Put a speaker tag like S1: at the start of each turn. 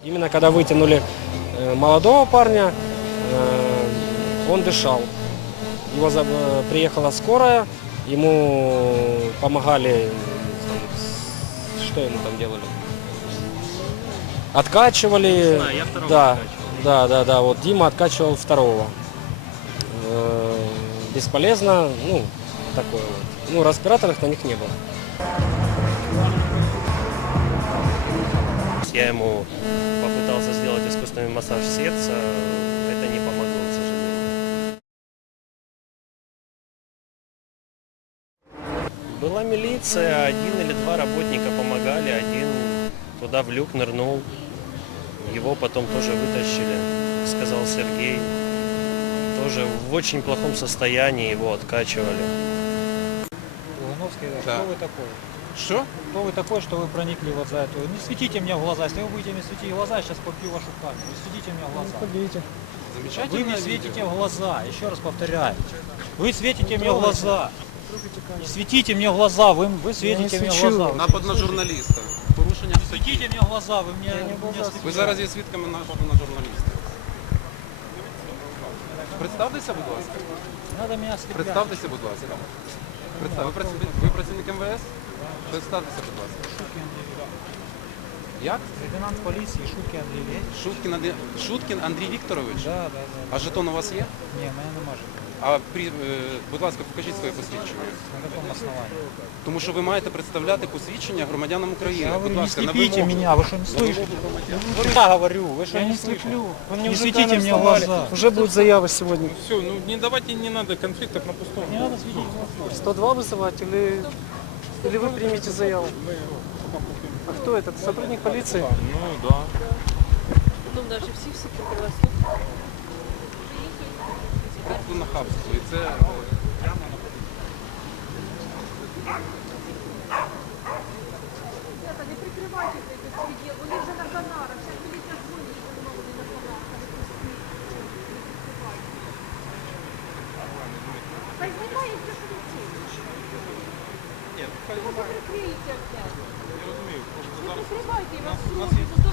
S1: Именно когда вытянули молодого парня, он дышал. Приехала скорая, ему помогали, что ему там делали? Откачивали.
S2: Не знаю, я второго
S1: да,
S2: откачивал.
S1: да, вот Дима откачивал второго. Бесполезно, такое вот. Респираторов на них не было.
S2: Я ему попытался сделать искусственный массаж сердца, это не помогло, к сожалению. Была милиция, один или два работника помогали, один туда в люк нырнул. Его потом тоже вытащили, сказал Сергей. Тоже в очень плохом состоянии его откачивали.
S3: Лугановский,
S4: Да.
S3: что вы такой?
S4: Что?
S3: Кто вы такой, что вы проникли вот за эту? Не светите мне в глаза. Если вы будете мне светить в глаза, я сейчас побью вашу камеру. Не светите мне в глаза. Вы
S4: Замечательно.
S3: мне светите в глаза. Еще раз повторяю. Вы светите мне в глаза. Не светите мне в глаза. Вы светите мне в глаза.
S4: Напад на журналіста. Порушення.
S3: Светите мне в глаза. Вы мне
S4: Ви зараз є свідками нападу на журналіста. Представтеся, будь ласка.
S3: Надо меня ослеплять.
S4: Представтеся, будь ласка. Ви працівник МВС? Представтеся, будь ласка.
S3: Шуткин Андрей Викторович.
S4: Як?
S3: Лейтенант полиции Шуткин Андрей Викторович.
S4: Шуткін Андрій Вікторович?
S3: Да.
S4: А жетон у вас є?
S3: Не, мене не може.
S4: А будь ласка, покажіть своє посвідчення.
S3: На каком основании?
S4: Тому що ви маєте представляти посвідчення громадянам України.
S3: Я говорю,
S4: Будь
S3: не
S4: ласка, на
S3: слепите
S4: вимогу.
S3: меня, вы что не слышите? Я говорю, вы что не слеплю? Не светите мне в глаза.
S5: Уже будет заява сегодня.
S6: Все, не давайте, не надо конфликтов на пустом.
S3: Не надо светить в глаза.
S5: 102 вызывать или вы примете заяву? А кто этот? Сотрудник полиции?
S6: Ну да.
S7: Ну, даже всі прекрасно.
S4: Просто нахабство. І це
S7: Ребята, не прикривайте цей безпреділ. Вони вже на канарах. Зараз міліція дзвонить, що вони могли на канарах. Хай знімається, що летить.
S6: Ні,
S7: Ви прикриєте опять.
S6: я розумію. Просто
S7: Ви
S6: зараз
S7: прикривайте, і вас
S6: у нас
S7: суд.